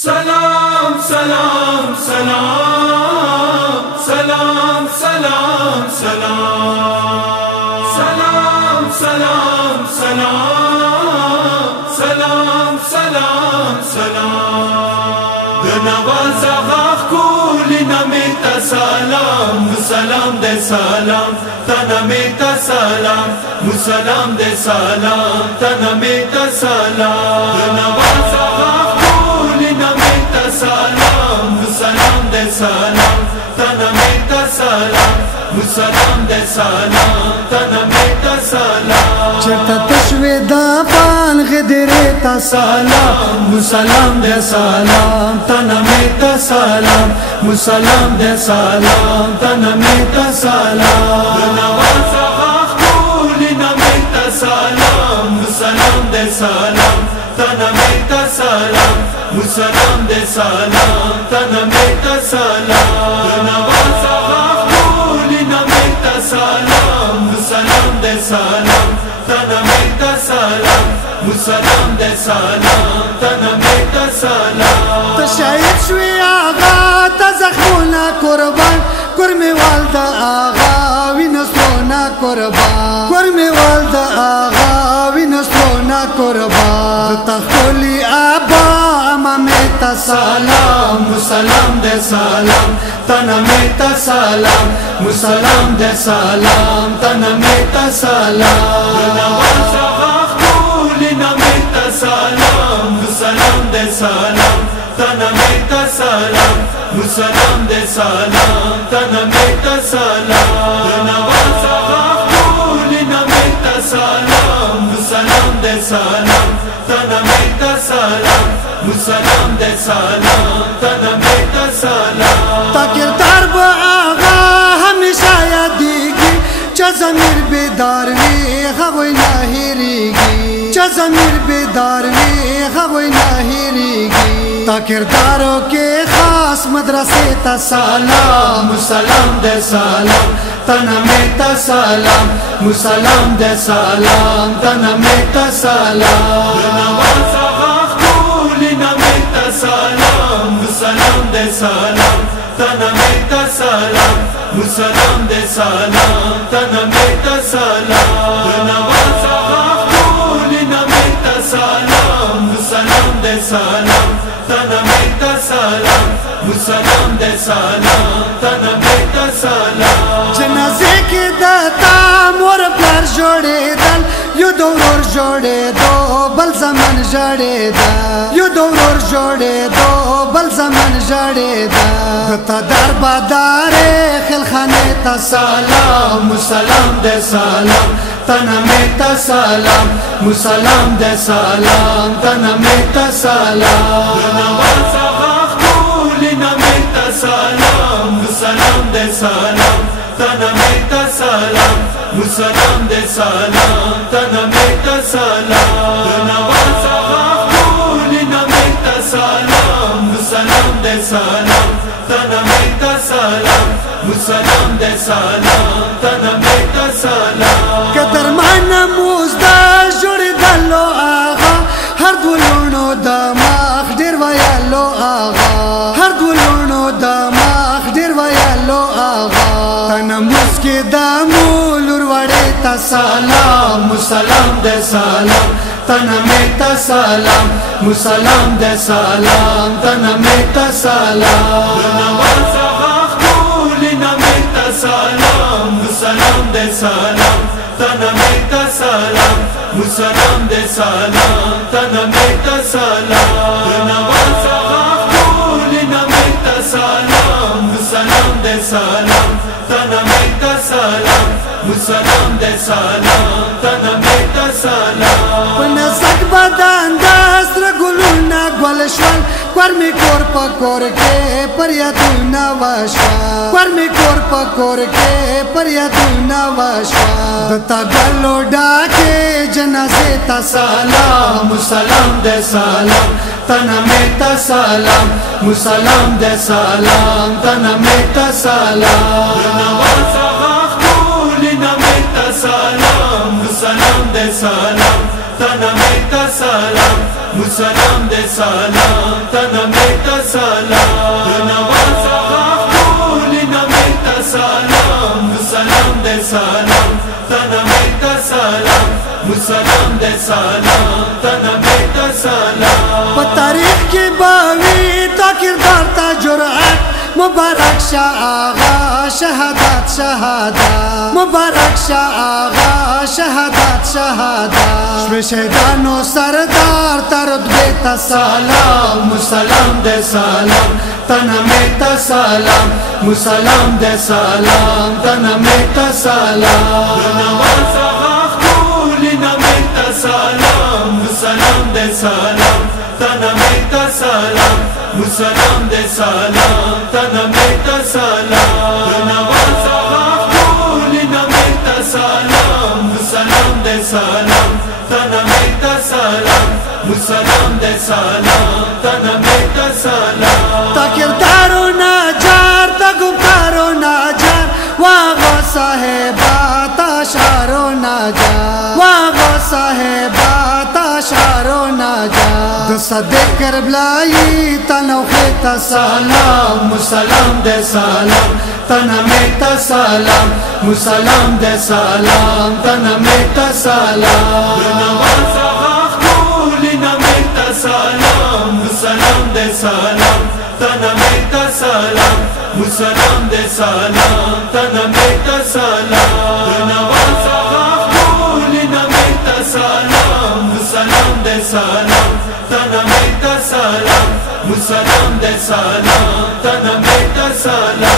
سلام سلام سلام سلام سلام سلام سلام سلام سلام سلام سلام سلام نواز غاخ کولی نمیتا سلام مسلام دے سلام تنمیتا سلام مسلام دے سلام تنمیتا سلام نواز غاخ کولی نمیتا سلام مسلام دے سلام تنمیتا سلام مسلام دے سلام تنمیتا سلام چرتا تشوی دا پان غدری تا سلام مسلام دے سلام تنمیتا سلام مسلام دے سلام تنمیتا سلام نواز غاخ کولی نمیتا سلام مسلام دے سلام تنمیتا سلام مسلام دے سلام تنمیتا سلام نواز غاخ کولی نمیتا سلام مسلام دے سلام تنمیتا سلام مسلام دے سلام تنمیتا سلام تشاید شوی آغا تا زخمونا قربان کرمی والدا آغا وی نسلونا قربان کرمی والدا آغا وی نسلونا قربان تخولی آبا امامیتا سلام مسلام دے سلام تنمیتا سلام مسلام دے سلام تنمیتا سلام نواز غاخ کولی نمیتا سلام مسلام دے سلام تنمیتا سلام مسلام دے سلام تنمیتا سلام نواز غاخ کولی نمیتا سلام مسلام دے سلام تنمیتا سلام مسلام دے سلام تنمیتا سلام تا کردار با آغا ہمیشہ یادیگی چا ضمیر بیدار وی خوی ناہیریگی چا ضمیر بیدار وی خوی ناہیریگی تا کرداروں کے خاص مدرسے تا سلام مسلام دے سلام تنمیتا سلام مسلام دے سلام تنمیتا سلام نواز غاخ کولی نمیتا سلام مسلام دے سلام تنمیتا سلام مسلام دے سلام تنمیتا سلام نواز غاخ کولی نمیتا سلام مسلام دے سلام تنمیتا سلام مسلام دے سلام تنمیتا سلام جنازے کے داتا مور پلار جوڑے دل یو دور جوڑے دو بل زمن جڑے دا یو دور جوڑے دو بل زمن جڑے دا دتا در بادارے خل خانے تا سلام مسلام دے سلام تنمیتا سلام مسلام دے سلام تنمیتا سلام نواز غاخ کولی نمیتا سلام مسلام دے سلام تنمیتا سلام مسلام دے سلام تنمیتا سلام نواز غاخ کولی نمیتا سلام مسلام دے سلام تنمیتا سلام مسلام دے سلام تنمیتا سلام قدر مانا موزدا جوڑی دلو آغا ہر دولونو دماغ دیر ویالو آغا ہر دولونو دماغ دیر ویالو آغا تنموز کی دامولور وڑی تا سلام مسلام دے سلام تنمیتا سلام مسلام دے سلام تنمیتا سلام نواز غاخ کولی نمیتا سلام مسلام دے سلام تنمیتا سلام مسلام دے سلام تنمیتا سلام نواز غاخ کولی نمیتا سلام مسلام دے سلام تنمیتا سلام مسلام دے سلام تنمیتا سلام پنسک بدن دست رگلونا گلشوال کرمی کور پا کور کے پر یادونا واشوال کرمی کور پا کور کے پر یادونا واشوال دتا گلو ڈاکے جنازے تا سلام مسلام دے سلام تنمیتا سلام مسلام دے سلام تنمیتا سلام نواز غاخ کولی نمیتا سلام مسلام دے سلام تنمیتا سلام مسلام دے سلام تنمیتا شاه آغا شهادت شهادت مبارک شاه آغا شهادت شهادت شب شهیدانو سردار ترتبه تا سلام مسلم ده سلام تنمی تا سلام مسلم ده سلام تنمی تا سلام نماز آغاز کولی نمی تا سلام مسلم ده سلام تنمی تا سلام مسلم ده سلام تنمی تا سلام نماز آغاز کولی نمی تا سلام مسلم ده سلام تنمی تا سلام مسلم ده سلام تنمی تا سلام تا کردارو ناجار تا گفتارو ناجار واغو صاحبا تا شارو ناجار واغو صاحبا تا شارو ناجار دو صدق کربلائی تا نوخی تا سلام مسلم ده سلام تنمی تا سلام مسلم ده سلام تنمی تا سلام نماز آغاز کولی نمی تا سلام مسلم ده سلام تنمی تا سلام مسلم ده سلام تنمی تا سلام نماز آغاز کولی نمی تا سلام مسلم ده سلام تنمی تا سلام مسلم ده سلام تنمی تا سلام